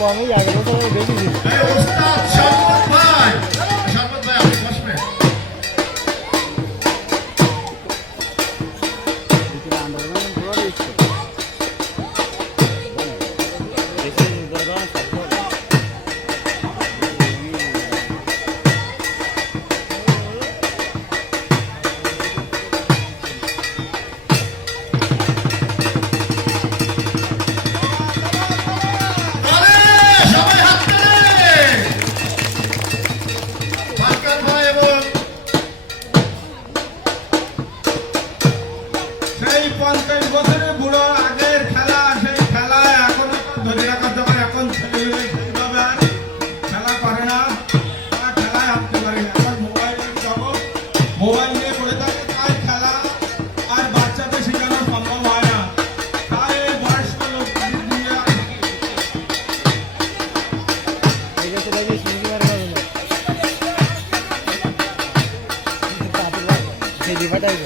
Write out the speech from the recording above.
কমই আগে বছর বেশি ছিল। ওস্তাদ শরবত ভাই, শরবত ভাই আপনি বসবেন। আরে সবাই হাত তালি। ভাস্কর ভাই এবং সেই 50 বছরের বুড়ো আগের খেলা, সেই খেলা এখনো ধরে রাখার জন্য এখন ছেলেমেয়ে সেইভাবে আর খেলা করে না, তারা খেলায় হাঁটতে পারে না। এখন মোবাইলের জগৎ, মোবাইল নিয়ে পড়ে থাকে, তাই খেলা আর বাচ্চাদের শেখানো সম্ভব হয় না। তাই এই বয়স্ক লোকদের দিয়ে ঠিক আছে দেখি শুনতে পারে না। সেই দিবাটাই